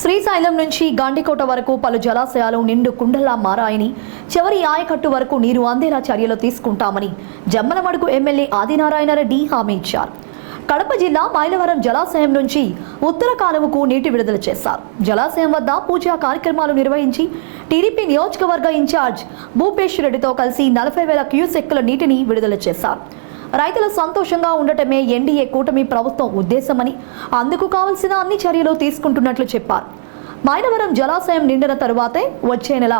శ్రీశైలం నుంచి గాండికోట వరకు పలు జలాశయాలు నిండు కుండలా మారాయని చివరి ఆయకట్టు వరకు నీరు అందేలా చర్యలు తీసుకుంటామని జమ్మలమడుగు ఎమ్మెల్యే ఆదినారాయణ రెడ్డి హామీ ఇచ్చారు. కడప జిల్లా మైలవరం జలాశయం నుంచి ఉత్తర కాలువకు నీటి విడుదల చేశారు. జలాశయం వద్ద పూజా కార్యక్రమాలు నిర్వహించి టీడీపీ నియోజకవర్గ ఇన్ఛార్జ్ భూపేష్ రెడ్డితో కలిసి నలభై వేల క్యూసెక్కుల నీటిని విడుదల చేశారు. రైతులు సంతోషంగా ఉండటమే ఎన్డీఏ కూటమి ప్రభుత్వం ఉద్దేశమని అందుకు కావలసిన అన్ని చర్యలు తీసుకుంటున్నట్లు చెప్పారు మైనవరం జలాశయం నిండిన తరువాతే వచ్చే నెల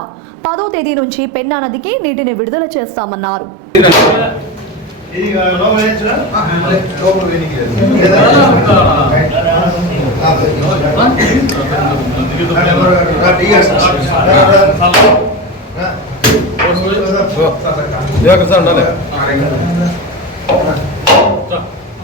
పదో తేదీ నుంచి పెన్నా నదికి నీటిని విడుదల చేస్తామన్నారు ఇది సార్ ఉండాలి.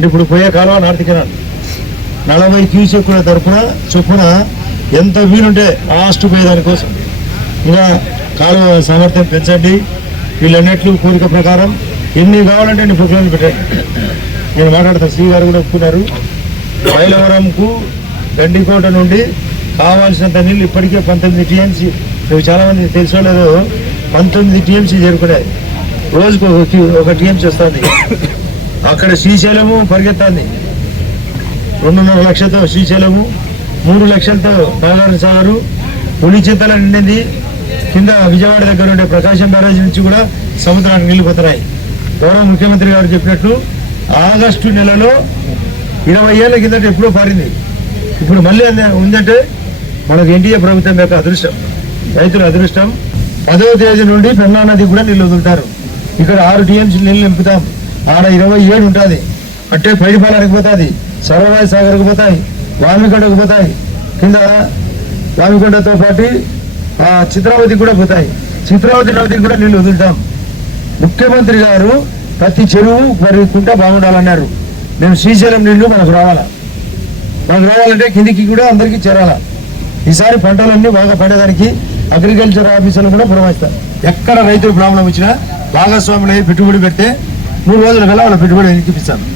అంటే ఇప్పుడు పోయే కాలువ నార్త్ కెనాల్. నలభై క్యూసెక్కుల తరఫున చొప్పున ఎంత వీలుంటే లాస్ట్ పోయేదానికోసం. ఇలా కాలువ సామర్థ్యం పెంచండి. వీళ్ళన్నట్లు కోరిక ప్రకారం ఎన్ని కావాలంటే అన్ని ప్రొక్లైన్ పెట్టండి. నేను మాట్లాడతాను శ్రీ గారు కూడా ఒప్పుకున్నారు. మైలవరంకు గండికోట నుండి కావాల్సినంత నీళ్ళు ఇప్పటికే పంతొమ్మిది టీఎంసీ నువ్వు చాలా మంది తెలుసో లేదో పంతొమ్మిది టీఎంసీ చేరుకున్నాయి. రోజుకు క్యూ- ఒక టీఎంసీ వస్తుంది. అక్కడ శ్రీశైలము పరిగెత్తాంది. రెండున్నర లక్షలతో శ్రీశైలము మూడు లక్షలతో నాగార్జున సాగరు పులిచింతల నిండింది. కింద విజయవాడ దగ్గర ఉండే ప్రకాశం బ్యారేజ్ నుంచి కూడా సముద్రానికి నిలిపోతున్నాయి గౌరవ ముఖ్యమంత్రి గారు చెప్పినట్లు ఆగస్టు నెలలో ఇరవై ఏళ్ళ కిందట ఎప్పుడో పారింది. ఇప్పుడు మళ్ళీ ఉందంటే మనకు ఎన్డీఏ ప్రభుత్వం యొక్క అదృష్టం రైతుల అదృష్టం. పదవ తేదీ నుండి పెన్నా నది కూడా నీళ్ళు వదులుతారు. ఇక్కడ ఆరు టీఎంసీ నీళ్ళు నింపుతాం. ఆడ ఇరవై ఏడు ఉంటుంది. అట్టే పైడిపాలనికి పోతుంది. సర్వరాయ సాగర్కి పోతాయి. వామికొండకు పోతాయి. కింద వామికొండతో పాటు ఆ కూడా పోతాయి. చిత్రావతి నదికి కూడా నీళ్ళు వదులుతాం. ముఖ్యమంత్రి గారు ప్రతి చెరువు మరి కుంట బాగుండాలన్నారు. మేము శ్రీశైలం నీళ్ళు మనకు రావాలా? మనకు రావాలంటే కిందికి కూడా అందరికీ చేరాల? ఈసారి పంటలన్నీ బాగా పండేదానికి అగ్రికల్చర్ ఆఫీసులు కూడా పురమాయిస్తారు. ఎక్కడ రైతులు ప్రాబ్లం వచ్చినా భాగస్వాములు పెట్టుబడి పెడితే మూడు రోజుల కల్లా వాళ్ళ పెట్టుబడి చూపించాను